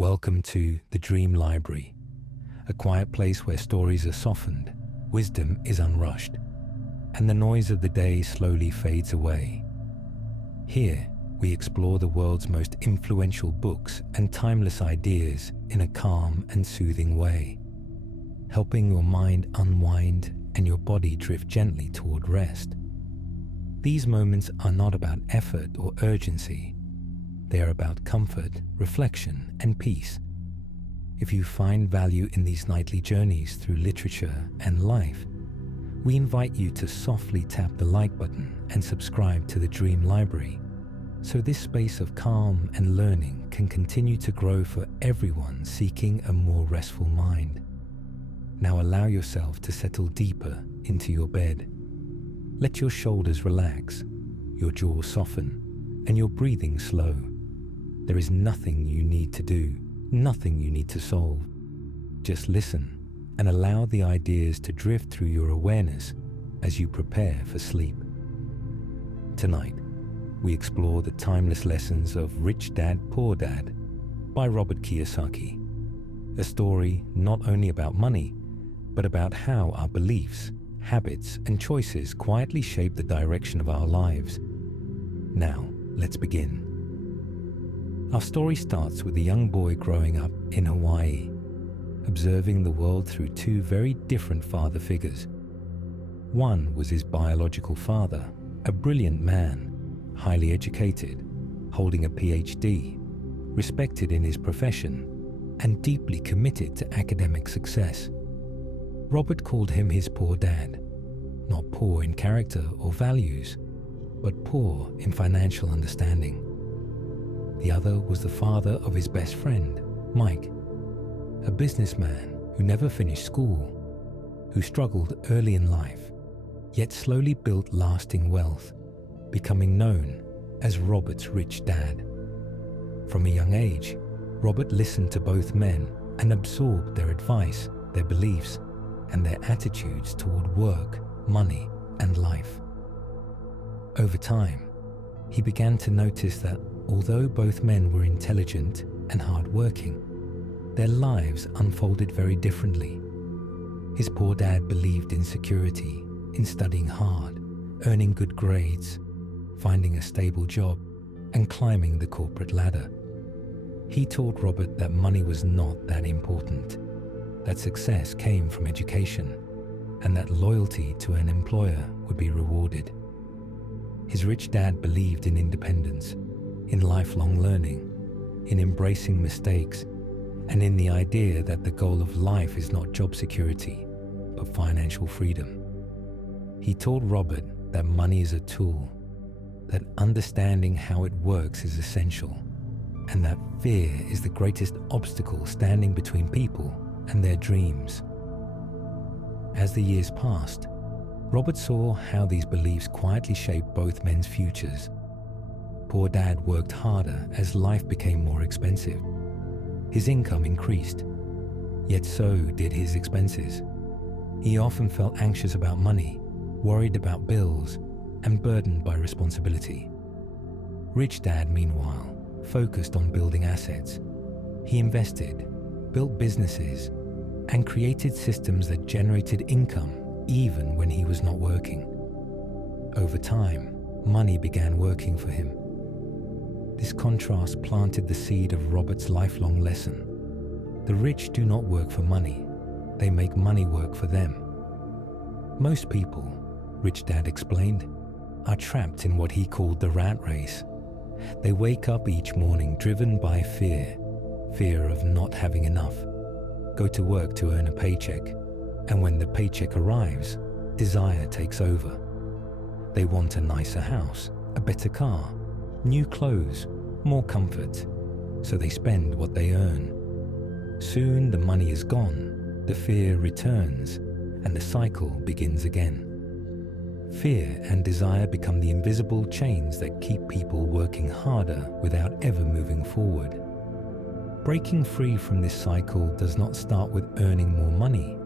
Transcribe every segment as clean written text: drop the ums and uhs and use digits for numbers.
Welcome to the Dream Library, a quiet place where stories are softened, wisdom is unrushed, and the noise of the day slowly fades away. Here, we explore the world's most influential books and timeless ideas in a calm and soothing way, helping your mind unwind and your body drift gently toward rest. These moments are not about effort or urgency. They are about comfort, reflection, and peace. If you find value in these nightly journeys through literature and life, we invite you to softly tap the like button and subscribe to the Dream Library, so this space of calm and learning can continue to grow for everyone seeking a more restful mind. Now allow yourself to settle deeper into your bed. Let your shoulders relax, your jaw soften, and your breathing slow. There is nothing you need to do, nothing you need to solve. Just listen and allow the ideas to drift through your awareness as you prepare for sleep. Tonight, we explore the timeless lessons of Rich Dad, Poor Dad by Robert Kiyosaki. A story not only about money, but about how our beliefs, habits, and choices quietly shape the direction of our lives. Now, let's begin. Our story starts with a young boy growing up in Hawaii, observing the world through two very different father figures. One was his biological father, a brilliant man, highly educated, holding a PhD, respected in his profession, and deeply committed to academic success. Robert called him his poor dad, not poor in character or values, but poor in financial understanding. The other was the father of his best friend, Mike, a businessman who never finished school, who struggled early in life, yet slowly built lasting wealth, becoming known as Robert's rich dad. From a young age, Robert listened to both men and absorbed their advice, their beliefs, and their attitudes toward work, money, and life. Over time, he began to notice that although both men were intelligent and hardworking, their lives unfolded very differently. His poor dad believed in security, in studying hard, earning good grades, finding a stable job, and climbing the corporate ladder. He taught Robert that money was not that important, that success came from education, and that loyalty to an employer would be rewarded. His rich dad believed in independence, in lifelong learning, in embracing mistakes, and in the idea that the goal of life is not job security, but financial freedom. He told Robert that money is a tool, that understanding how it works is essential, and that fear is the greatest obstacle standing between people and their dreams. As the years passed, Robert saw how these beliefs quietly shaped both men's futures. Poor Dad worked harder as life became more expensive. His income increased, yet so did his expenses. He often felt anxious about money, worried about bills, and burdened by responsibility. Rich Dad, meanwhile, focused on building assets. He invested, built businesses, and created systems that generated income even when he was not working. Over time, money began working for him. This contrast planted the seed of Robert's lifelong lesson. The rich do not work for money, they make money work for them. Most people, Rich Dad explained, are trapped in what he called the rat race. They wake up each morning driven by fear of not having enough, go to work to earn a paycheck, and when the paycheck arrives, desire takes over. They want a nicer house, a better car, new clothes, more comfort, so they spend what they earn. Soon the money is gone, the fear returns, and the cycle begins again. Fear and desire become the invisible chains that keep people working harder without ever moving forward. Breaking free from this cycle does not start with earning more money.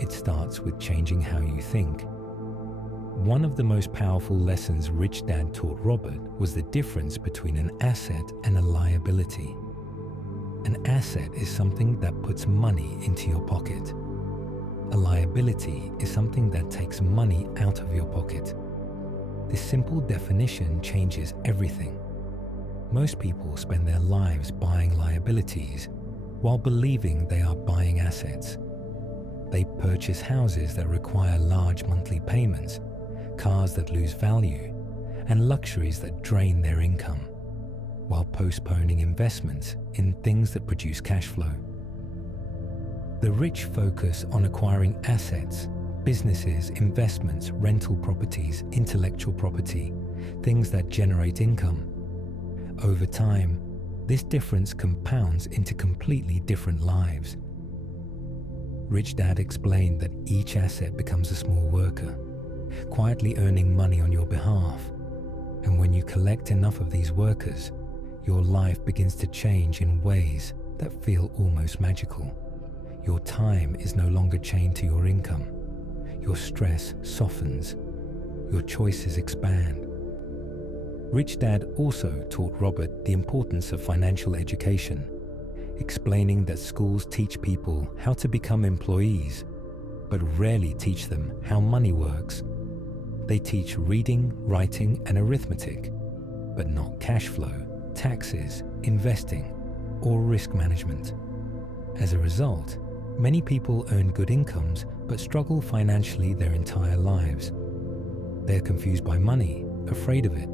It starts with changing how you think. One of the most powerful lessons Rich Dad taught Robert was the difference between an asset and a liability. An asset is something that puts money into your pocket. A liability is something that takes money out of your pocket. This simple definition changes everything. Most people spend their lives buying liabilities while believing they are buying assets. They purchase houses that require large monthly payments, cars that lose value, and luxuries that drain their income, while postponing investments in things that produce cash flow. The rich focus on acquiring assets, businesses, investments, rental properties, intellectual property, things that generate income. Over time, this difference compounds into completely different lives. Rich Dad explained that each asset becomes a small worker, quietly earning money on your behalf. And when you collect enough of these workers, your life begins to change in ways that feel almost magical. Your time is no longer chained to your income. Your stress softens. Your choices expand. Rich Dad also taught Robert the importance of financial education, explaining that schools teach people how to become employees, but rarely teach them how money works. They teach reading, writing, and arithmetic, but not cash flow, taxes, investing, or risk management. As a result, many people earn good incomes but struggle financially their entire lives. They're confused by money, afraid of it,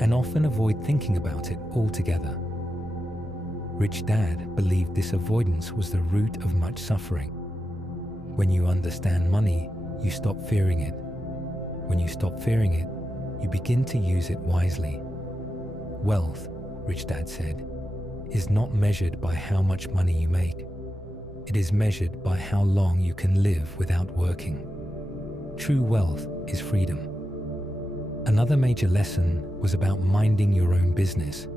and often avoid thinking about it altogether. Rich Dad believed this avoidance was the root of much suffering. When you understand money, you stop fearing it. When you stop fearing it, you begin to use it wisely. Wealth, Rich Dad said, is not measured by how much money you make. It is measured by how long you can live without working. True wealth is freedom. Another major lesson was about minding your own business.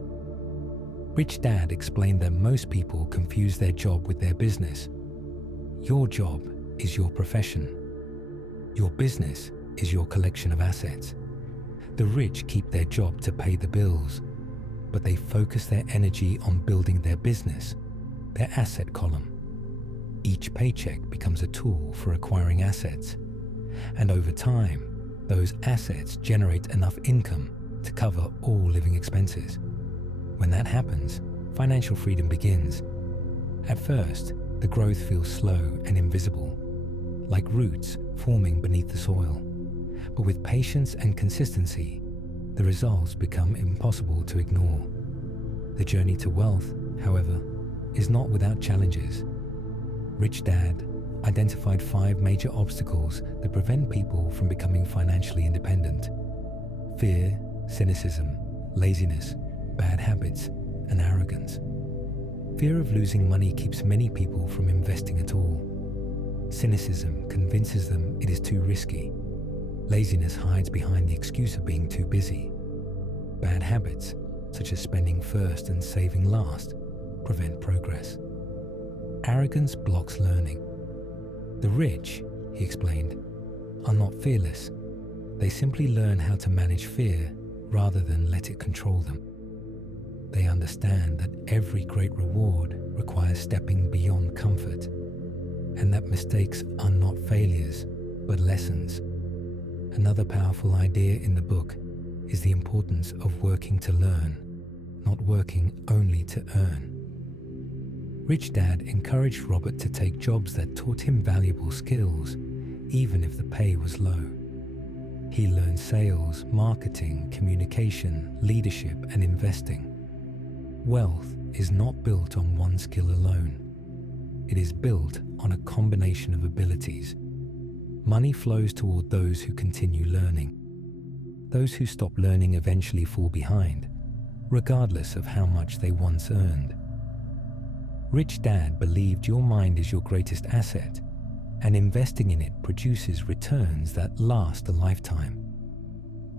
Rich Dad explained that most people confuse their job with their business. Your job is your profession. Your business is your collection of assets. The rich keep their job to pay the bills, but they focus their energy on building their business, their asset column. Each paycheck becomes a tool for acquiring assets, and over time, those assets generate enough income to cover all living expenses. When that happens, financial freedom begins. At first, the growth feels slow and invisible, like roots forming beneath the soil. But with patience and consistency, the results become impossible to ignore. The journey to wealth, however, is not without challenges. Rich Dad identified 5 major obstacles that prevent people from becoming financially independent: fear, cynicism, laziness, bad habits, and arrogance. Fear of losing money keeps many people from investing at all. Cynicism convinces them it is too risky. Laziness hides behind the excuse of being too busy. Bad habits, such as spending first and saving last, prevent progress. Arrogance blocks learning. The rich, he explained, are not fearless. They simply learn how to manage fear rather than let it control them. They understand that every great reward requires stepping beyond comfort, and that mistakes are not failures, but lessons. Another powerful idea in the book is the importance of working to learn, not working only to earn. Rich Dad encouraged Robert to take jobs that taught him valuable skills, even if the pay was low. He learned sales, marketing, communication, leadership, and investing. Wealth is not built on one skill alone. It is built on a combination of abilities. Money flows toward those who continue learning. Those who stop learning eventually fall behind, regardless of how much they once earned. Rich Dad believed your mind is your greatest asset, and investing in it produces returns that last a lifetime.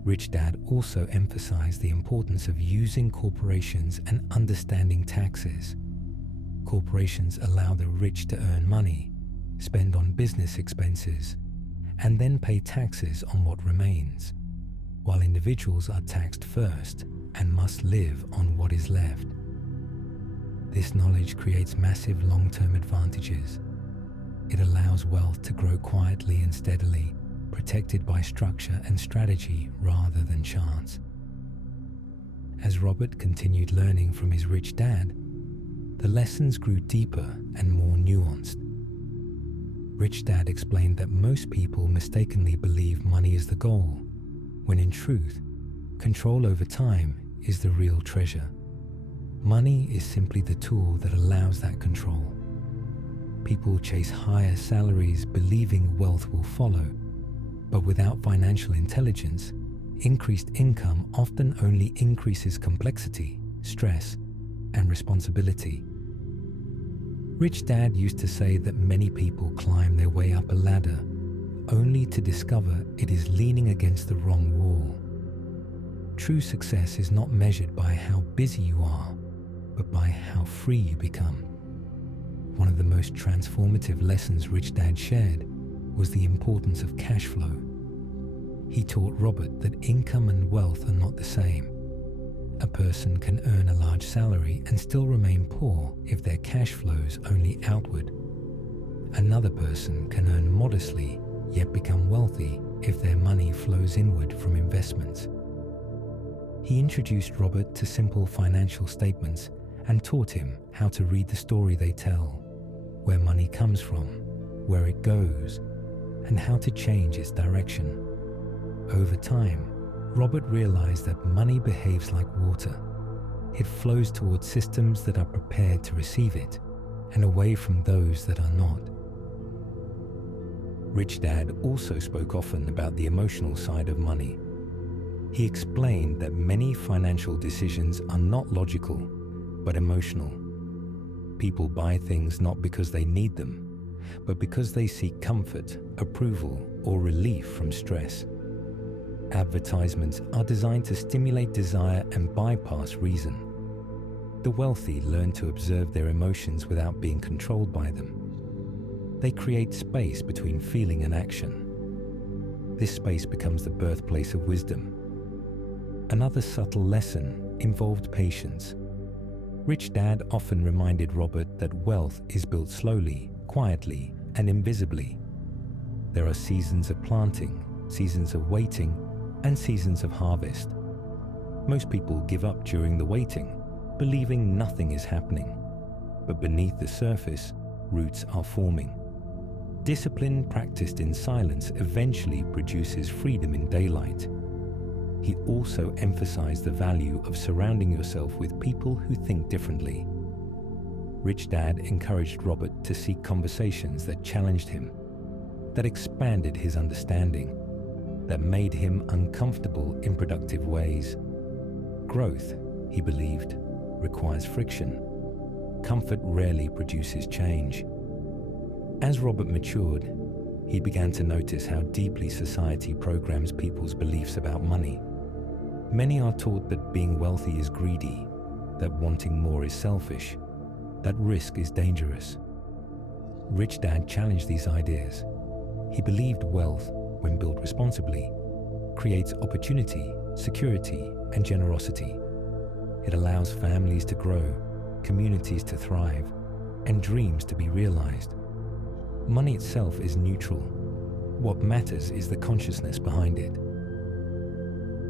Rich Dad also emphasized the importance of using corporations and understanding taxes. Corporations allow the rich to earn money, spend on business expenses, and then pay taxes on what remains, while individuals are taxed first and must live on what is left. This knowledge creates massive long-term advantages. It allows wealth to grow quietly and steadily, protected by structure and strategy rather than chance. As Robert continued learning from his rich dad, the lessons grew deeper and more nuanced. Rich Dad explained that most people mistakenly believe money is the goal, when in truth, control over time is the real treasure. Money is simply the tool that allows that control. People chase higher salaries believing wealth will follow, but without financial intelligence, increased income often only increases complexity, stress, and responsibility. Rich Dad used to say that many people climb their way up a ladder only to discover it is leaning against the wrong wall. True success is not measured by how busy you are, but by how free you become. One of the most transformative lessons Rich Dad shared was the importance of cash flow. He taught Robert that income and wealth are not the same. A person can earn a large salary and still remain poor if their cash flows only outward. Another person can earn modestly yet become wealthy if their money flows inward from investments. He introduced Robert to simple financial statements and taught him how to read the story they tell, where money comes from, where it goes, and how to change its direction. Over time, Robert realized that money behaves like water. It flows towards systems that are prepared to receive it, and away from those that are not. Rich Dad also spoke often about the emotional side of money. He explained that many financial decisions are not logical, but emotional. People buy things not because they need them, but because they seek comfort, approval, or relief from stress. Advertisements are designed to stimulate desire and bypass reason. The wealthy learn to observe their emotions without being controlled by them. They create space between feeling and action. This space becomes the birthplace of wisdom. Another subtle lesson involved patience. Rich Dad often reminded Robert that wealth is built slowly, quietly, and invisibly. There are seasons of planting, seasons of waiting, and seasons of harvest. Most people give up during the waiting, believing nothing is happening. But beneath the surface, roots are forming. Discipline practiced in silence eventually produces freedom in daylight. He also emphasized the value of surrounding yourself with people who think differently. Rich Dad encouraged Robert to seek conversations that challenged him, that expanded his understanding, that made him uncomfortable in productive ways. Growth, he believed, requires friction. Comfort rarely produces change. As Robert matured, he began to notice how deeply society programs people's beliefs about money. Many are taught that being wealthy is greedy, that wanting more is selfish, that risk is dangerous. Rich Dad challenged these ideas. He believed wealth, when built responsibly, creates opportunity, security, and generosity. It allows families to grow, communities to thrive, and dreams to be realized. Money itself is neutral. What matters is the consciousness behind it.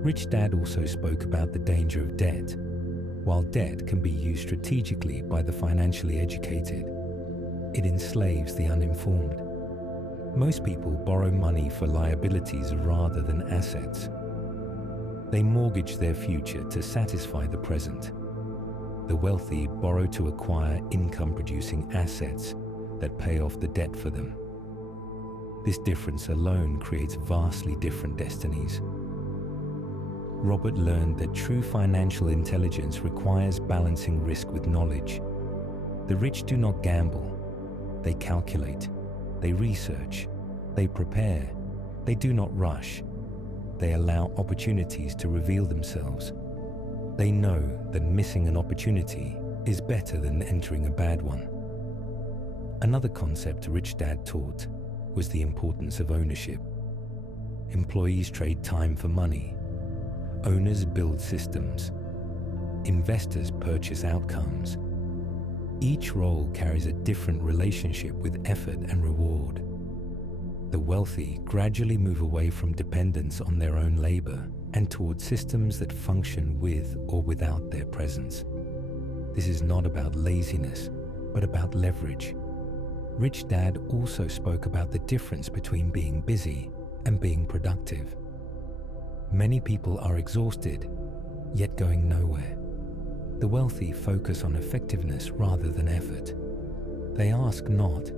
Rich Dad also spoke about the danger of debt. While debt can be used strategically by the financially educated, it enslaves the uninformed. Most people borrow money for liabilities rather than assets. They mortgage their future to satisfy the present. The wealthy borrow to acquire income-producing assets that pay off the debt for them. This difference alone creates vastly different destinies. Robert learned that true financial intelligence requires balancing risk with knowledge. The rich do not gamble. They calculate. They research. They prepare. They do not rush. They allow opportunities to reveal themselves. They know that missing an opportunity is better than entering a bad one. Another concept Rich Dad taught was the importance of ownership. Employees trade time for money. Owners build systems. Investors purchase outcomes. Each role carries a different relationship with effort and reward. The wealthy gradually move away from dependence on their own labor and toward systems that function with or without their presence. This is not about laziness, but about leverage. Rich Dad also spoke about the difference between being busy and being productive. Many people are exhausted, yet going nowhere. The wealthy focus on effectiveness rather than effort. They ask not,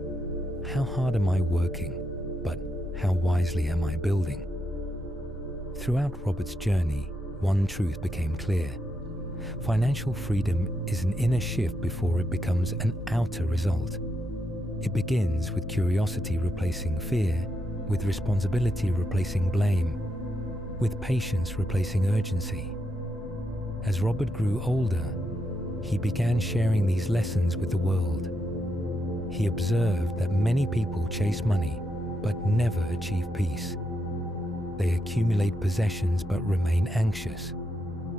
how hard am I working, but how wisely am I building? Throughout Robert's journey, one truth became clear. Financial freedom is an inner shift before it becomes an outer result. It begins with curiosity replacing fear, with responsibility replacing blame, with patience replacing urgency. As Robert grew older, he began sharing these lessons with the world. He observed that many people chase money but never achieve peace. They accumulate possessions but remain anxious.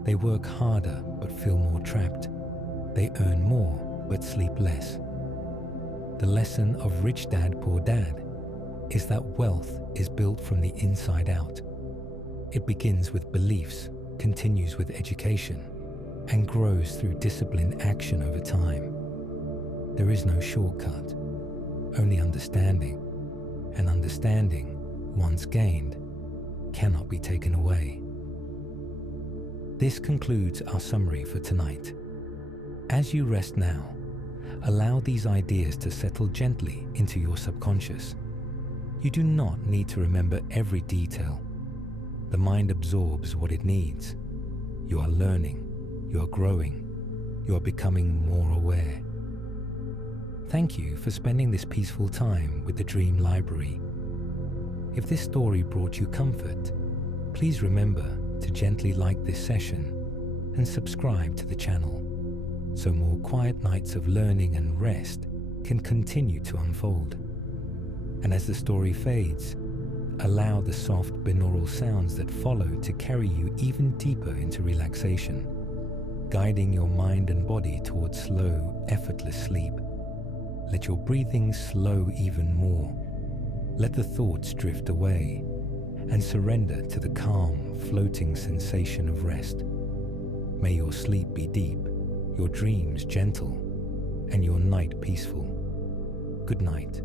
They work harder but feel more trapped. They earn more but sleep less. The lesson of Rich Dad, Poor Dad is that wealth is built from the inside out. It begins with beliefs, continues with education, and grows through disciplined action over time. There is no shortcut, only understanding, and understanding, once gained, cannot be taken away. This concludes our summary for tonight. As you rest now, allow these ideas to settle gently into your subconscious. You do not need to remember every detail. The mind absorbs what it needs. You are learning, you are growing, you are becoming more aware. Thank you for spending this peaceful time with the Dream Library. If this story brought you comfort, please remember to gently like this session and subscribe to the channel so more quiet nights of learning and rest can continue to unfold. And as the story fades, allow the soft binaural sounds that follow to carry you even deeper into relaxation, guiding your mind and body towards slow, effortless sleep. Let your breathing slow even more. Let the thoughts drift away and surrender to the calm, floating sensation of rest. May your sleep be deep, your dreams gentle, and your night peaceful. Good night.